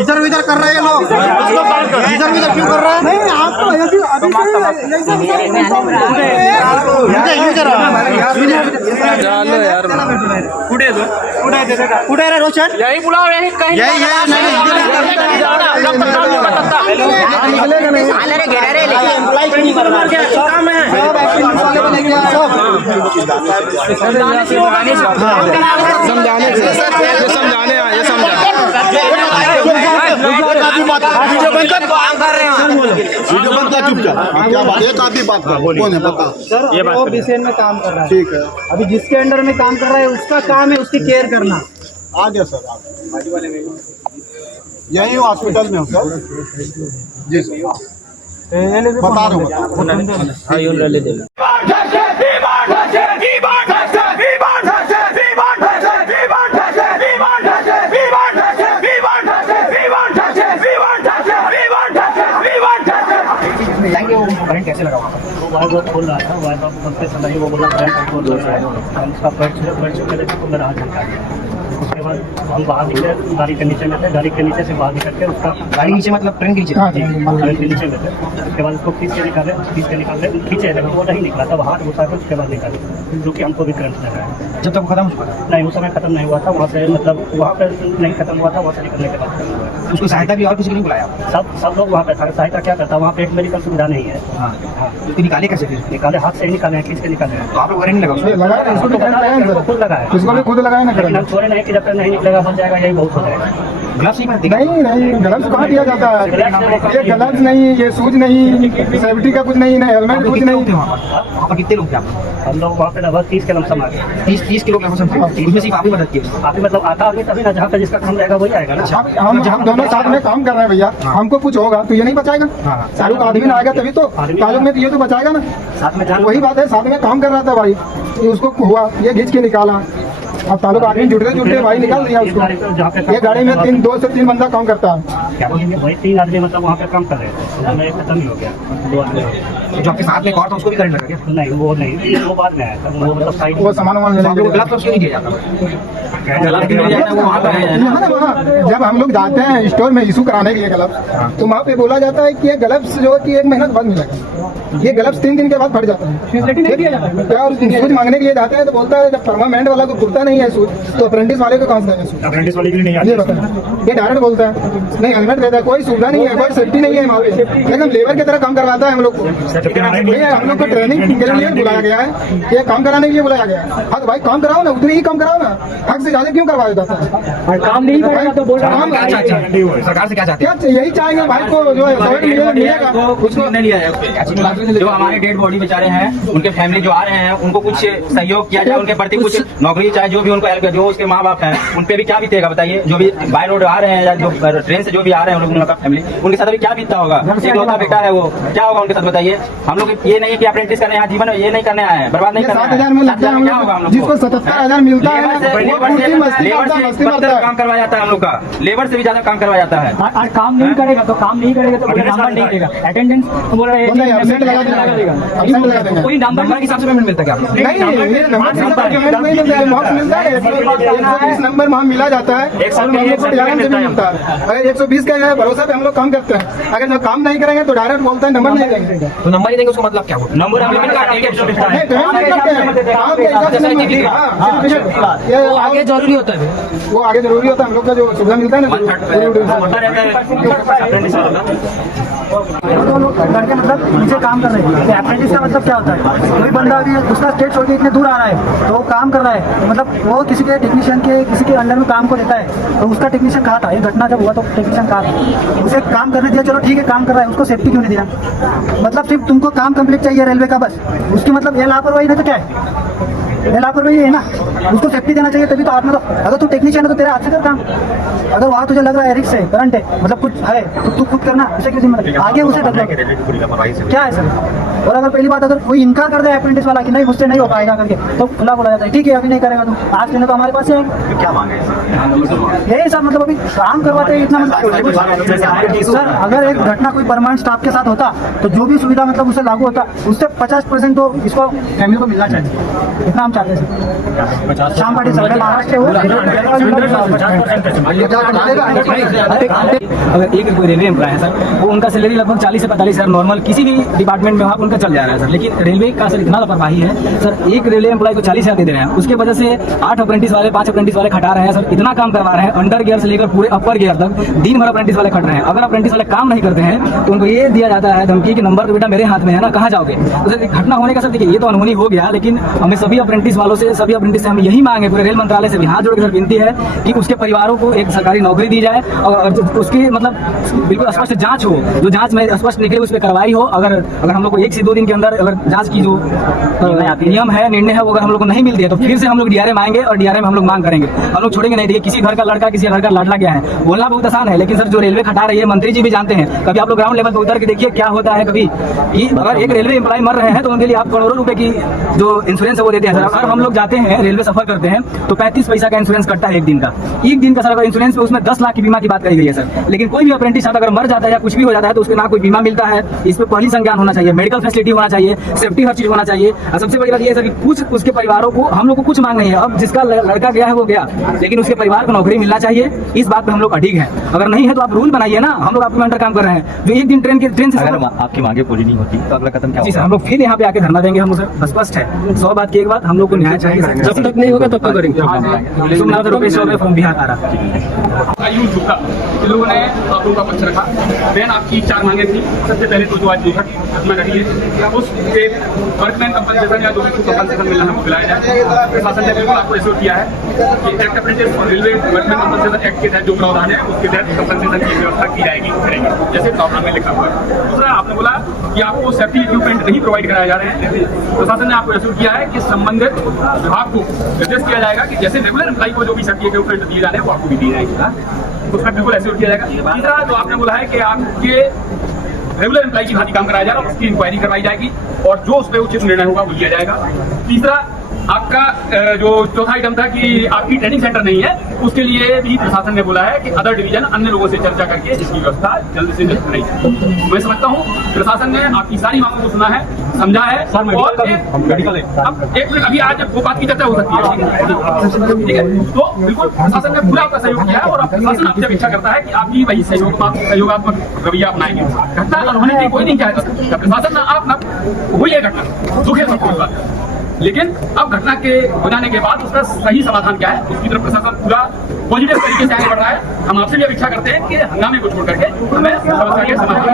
इधर उधर कर रहे हैं लोग, इधर उधर क्यों कर रहे हैं? नहीं आपको अभी कुठे रे रोशन? यही बुलाओ, यही कहीं यही समझाने से समझाने आए, ये समझा वीडियो बंद कर, चुपचाप क्या बात है? काफी बात कर, कौन है बता? सर वो बीसीएन में काम कर रहा है। ठीक है, अभी जिसके अंडर में काम कर रहा है उसका काम है उसकी केयर करना। आ गया सर, आ गया। यही हॉस्पिटल में हो सर? जी सर, बता रहा हूँ। करंट कैसे लगा वो वायर बहुत खोल रहा था, वायर बहुत चला ही, वो बोला करंट खोल रहा है, उसका पैर चले तो मेरा हाथ झटका गया। उसके बाद हम बाहर निकले, गाड़ी के नीचे में थे, गाड़ी के नीचे से बाहर निकल के उसका गाड़ी नीचे मतलब ट्रेन के नीचे, ट्रेन के नीचे में थे। उसके बाद उसको खींच के निकाले, खींचे लेकिन वो नहीं निकला था, वहाँ घुसा के उसके बाद निकाले, जो कि हमको भी करंट लगा है। जब तक खत्म नहीं, उस समय खत्म नहीं हुआ था, वहाँ से मतलब वहाँ पर नहीं खत्म हुआ था, वहाँ से निकलने के बाद उसको सहायता भी और किसी को नहीं बुलाया? सब लोग वहाँ पे था। सहायता क्या करता, वहाँ पे एक मेडिकल सुविधा नहीं है। हाँ, तो निकाले कैसे? फिर निकाले, हाथ से ही निकाले हैं, खींच के निकाले हैं। तो आप लोग नहीं लगा उसको? लगा है, उसको खुद लगा है, उसको भी खुद लगाए ना। हम छोड़े नहीं कि जब तक नहीं निकलेगा बच जाएगा, यही बहुत हो जाएगा। ग्लव्स नहीं, ग्लव्स कहाँ दिया जाता है? ये ग्लव्स नहीं, ये शूज नहीं, सेफ्टी का कुछ नहीं, हेलमेट कुछ नहीं। वहाँ पर कितने लोग थे? हम लोग वहाँ पे लगभग 30 के लमसम आ गए। 30 किलो के लमसम थे, उसमें सिर्फ आप ही मदद की? आप ही मतलब आता आगे तभी ना, जहाँ पे जिसका काम जाएगा वही आएगा ना। हम दोनों साथ में काम कर रहे हैं भैया, हमको कुछ होगा तो ये नहीं बचाएगा? सालों का आदमी आएगा तभी तो ताल्लुक में ये तो बचाएगा ना। साथ में वही बात है, साथ में काम कर रहा था भाई, उसको हुआ, ये घिंच के निकाला। अब ताल्लुक आदमी जुटते भाई निकाल दिया उसको। ये गाड़ी में 2 से 3 बंदा काम करता है। वही 3 आदमी मतलब वहाँ पे काम कर रहे थे, खत्म ही हो गया। 2 आदमी जो आपके साथ में और था उसको भी करंट लगा क्या? नहीं, वो नहीं, वो बाद में आया था। वो मतलब साइड वो सामान ग्लव्स नहीं दिया जाता? जब हम लोग जाते हैं स्टोर में इशू कराने के लिए ग्लव्स, तो वहाँ पे बोला जाता है कि ये ग्लव्स जो कि 1 महीना बाद मिलेगा, ये ग्लव्स 3 दिन के बाद फट जाता है। सूज मांगने के लिए जाते हैं तो बोलता है जब परमानेंट वाला को खुलता नहीं है सूज, तो अप्रेंटिस वाले को कहाँ से देंगे सूज? अप्रेंटिस वाले के लिए नहीं, ये बताया। ये डायरेक्ट बोलता है नहीं, हेलमेट देता है, कोई सुविधा नहीं है, कोई सेफ्टी नहीं है, एकदम लेबर की तरह काम करवाता है हम लोग को। हम लोग को ट्रेनिंग के लिए बुलाया गया है, ये काम कराने के लिए बुलाया गया है। हाँ तो भाई काम कराओ ना, उतनी ही काम कराओ ना, हक से ज्यादा क्यों करवाया जाता है? काम नहीं करेगा तो बोल रहा है सरकार से क्या चाहते हैं? यही चाहेंगे भाई को जो है मिलेगा, उसको नहीं लिया जाए। जो हमारे डेड बॉडी बेचारे हैं, उनके फैमिली जो आ रहे हैं, उनको कुछ सहयोग किया जाए, उनके प्रति कुछ नौकरी चाहे, जो भी उनको हेल्प, जो उसके माँ बाप हैं उन पे भी क्या बीतेगा बताइए। जो भी बाय रोड आ रहे हैं या जो ट्रेन से जो भी आ रहे हैं उनका फैमिली, उनके साथ अभी क्या बीतता होगा? एक लौता बेटा है वो, क्या होगा उनके साथ बताइए। हम लोग ये नहीं कि अप्रेंटिस करने यहाँ जीवन ये नहीं करने आए हैं, बर्बाद नहीं करना है। 7,000 में लगता है, क्या होगा हम लोग जिसको 77,000 मिलता है, लेबर से काम करवाया जाता है हम लोग का, लेबर से भी ज्यादा काम करवाया जाता है। और काम नहीं करेगा तो नंबर नहीं देगा, अटेंडेंस बोल रहे हैं कोई नंबर के हिसाब से पेमेंट मिलता है क्या? नहीं, नंबर वहाँ मिला जाता है, 120 का है भरोसा पे हम लोग काम करते हैं। अगर जो काम नहीं करेंगे तो डायरेक्ट बोलते हैं नंबर नहीं देंगे, तो नंबर नहीं देंगे उसका मतलब क्या होगा? नंबर आगे जरूरी होता है, वो आगे जरूरी होता है, हम लोग का जो सुविधा मिलता है ना लड़के मतलब नीचे काम कर रहे हैं। अप्रेंटिस का मतलब क्या होता है? कोई बंदा अभी दूसरा स्टेट छोड़ के इतने दूर आ रहा है तो वो काम कर रहा है, मतलब वो किसी के टेक्नीशियन के किसी के अंडर में काम को लेता है, तो उसका टेक्नीशियन कहा था, ये घटना जब हुआ तो टेक्नीशियन कहा था, उसे काम करने दिया, चलो ठीक है काम कर रहा है, उसको सेफ्टी क्यों नहीं दिया? मतलब सिर्फ तुमको काम कंप्लीट चाहिए रेलवे का बस, उसकी मतलब ये लापरवाही नहीं तो क्या है? ये लापरवाही है ना, उसको सेफ्टी देना चाहिए तभी तो आप। मतलब अगर तू टेक्नीशियन है तो तेरा हाथ से कर काम, अगर वहाँ तुझे लग रहा है रिस्क है, करंट है, मतलब कुछ है तो तू खुद करना, उसे क्यों जिम्मेदारी आगे उसे क्या है सर? और अगर पहली बात अगर कोई इनकार कर दे अप्रेंटिस वाला कि नहीं मुझसे नहीं हो पाएगा करके, तो खुला बोला जाता है ठीक है अभी नहीं करेगा तो आज लेने तो हमारे पास है, क्या मांगे यही सब। मतलब अभी काम करवाते हैं इतना सर, अगर एक घटना कोई परमानेंट स्टाफ के साथ होता तो जो भी सुविधा मतलब उसे लागू होता उससे 50% तो इसको फैमिली को मिलना चाहिए, इतना हम चाहते हैं? शाम पार्टी चल रहा है महाराष्ट्र अगर एक कोई रेलवे एम्प्लॉय है सर, वो उनका सैलरी लगभग 40 से 45 हज़ार नॉर्मल किसी भी डिपार्टमेंट में वहाँ उनका चल जा रहा है सर। लेकिन रेलवे का सर इतना लापरवाही है सर, एक रेलवे एम्प्लॉय को 40 हज़ार दे रहे हैं, उसके वजह से 8 अप्रेंटिस वाले 5 अप्रेंटिस वाले खटा रहे हैं सर। इतना काम करवा रहे हैं, अंडर गियर से लेकर पूरे अपर गियर तक दिन भर अप्रेंटिस वाले खट रहे हैं। अगर अप्रेंटिस वाले काम नहीं करते हैं तो उनको ये दिया जाता है धमकी कि नंबर तो बेटा मेरे हाथ में है ना, कहाँ जाओगे। तो घटना होने का सर देखिए, ये तो अनहोनी हो गया, लेकिन हमें सभी अप्रेंटिस वालों से, सभी अप्रेंटिस से हम यही मांगे, पूरे रेल मंत्रालय से भी हाथ जोड़ कर विनती है कि उसके परिवारों को एक सरकारी नौकरी दी जाए और उसकी मतलब बिल्कुल स्पष्ट जांच हो, जो जांच में स्पष्ट निकले उस पर कार्रवाई हो। अगर हम लोग को 1 से 2 दिन के अंदर अगर जांच की जो नियम है, निर्णय है, वो अगर हम लोग को नहीं मिलती है तो फिर से हम लोग डीआरएम आएंगे और डीआरएम में हम लोग मांग करेंगे। हम लोग छोड़ेंगे नहीं। देखिए, किसी घर का लड़का किसी घर का लाडला गया है, बोलना बहुत आसान है, लेकिन सर जो रेलवे खटा रही है, मंत्री जी भी जानते हैं। कभी आप लोग ग्राउंड लेवल पर उतर के देखिए क्या होता है। कभी अगर एक रेलवे एम्प्लॉय मर रहे हैं तो उनके लिए आप करोड़ों रुपए की जो इंश्योरेंस है वो देते हैं सर। अगर हम लोग जाते हैं रेलवे सफर करते हैं तो 35 पैसा का इंश्योरेंस कटता है एक दिन का सर। अगर इंश्योरेंस पे उसमें 10 लाख की बीमा की बात कही गई है सर, लेकिन कोई भी अप्रेंटिस अगर मर जाता है या कुछ भी हो जाता है तो उसके ना कोई बीमा मिलता है। इस पर पहली संज्ञान होना चाहिए, मेडिकल फैसिलिटी होना चाहिए, सेफ्टी हर चीज होना चाहिए। और सबसे बड़ी बात ये है सर कि कुछ उसके परिवारों को हम लोग को कुछ मांग नहीं है। अब जिसका लड़का गया है वो गया, लेकिन उसके परिवार को नौकरी मिलना चाहिए। इस बात पे हम लोग अडिग हैं। अगर नहीं है तो आप रूल बनाइए ना, हम लोग आपके अंडर काम कर रहे हैं। जो एक दिन ट्रेन से आपकी मांगे पूरी नहीं होती तो अगला कदम क्या जी सर, हम लोग फिर यहाँ पे आके धरना देंगे। हम सर स्पष्ट है, 100 बात की एक बात, हम लोग को न्याय चाहिए। जब तक नहीं होगा तब तक करेंगे। फ्रॉम बिहार आ रहा। आयुष गुप्ता, इन लोगों ने आप लोगों का पक्ष रखा। देन आपकी 4 मांगे थी। सबसे पहले तो जो आज घटना घटी है उसके वर्कमैन कंपनसेशन या जो भी कंपनसेशन मिलना है वो दिलाया जाए। प्रशासन ने बिल्कुल आपको एश्योर किया है कि एक्ट अप्रेंटिस और रेलवे वर्कमैन कंपनसेशन एक्ट के तहत जो प्रावधान है उसके तहत कंपनसेशन की व्यवस्था की जाएगी, जैसे प्रावधान में लिखा हुआ है। दूसरा, आपने बोला कि आपको सेफ्टी इक्विपमेंट नहीं प्रोवाइड कराया जा रहे हैं। प्रशासन ने आपको एश्योर किया है कि संबंधित विभाग को निर्देश किया जाएगा कि जैसे रेगुलर एम्प्लॉय को जो भी सेफ्टी इक्विपमेंट दिए जा रहे हैं वो आपको भी दिए जाएंगे। उसमें बिल्कुल एश्योर किया जाएगा। तीसरा, जो आपने बोला है कि आपके रेगुलर एम्प्लॉय की भांति काम कराया जा रहा है, उसकी इंक्वायरी करवाई जाएगी और जो उस पर उचित निर्णय होगा वो लिया जाएगा। तीसरा, आपका जो चौथा आइटम था कि आपकी ट्रेनिंग सेंटर नहीं है, उसके लिए भी प्रशासन ने बोला है कि अदर डिवीजन अन्य लोगों से चर्चा करके इसकी व्यवस्था जल्द से जल्द कराई जाए। मैं समझता हूँ प्रशासन ने आपकी सारी मांगों को सुना है, समझा है। और अब एक मिनट, अभी आज वो बात की चर्चा हो सकती है, ठीक है। तो बिल्कुल प्रशासन ने पूरा आपका सहयोग किया है और प्रशासन आपसे अपेक्षा करता है कि आप भी वही सहयोगात्मक रवैया अपनाएंगे। घटना अनहोनी की कोई नहीं चाहेगा, प्रशासन ना आप ना हुई है घटना, दुख है सबको बात, लेकिन अब घटना के हो जाने के बाद उसका सही समाधान क्या है उसकी तरफ प्रशासन पूरा पॉजिटिव तरीके से आगे बढ़ रहा है। हम आपसे भी अपेक्षा करते हैं कि हंगामे को छोड़ करके हमें समस्या के समाधान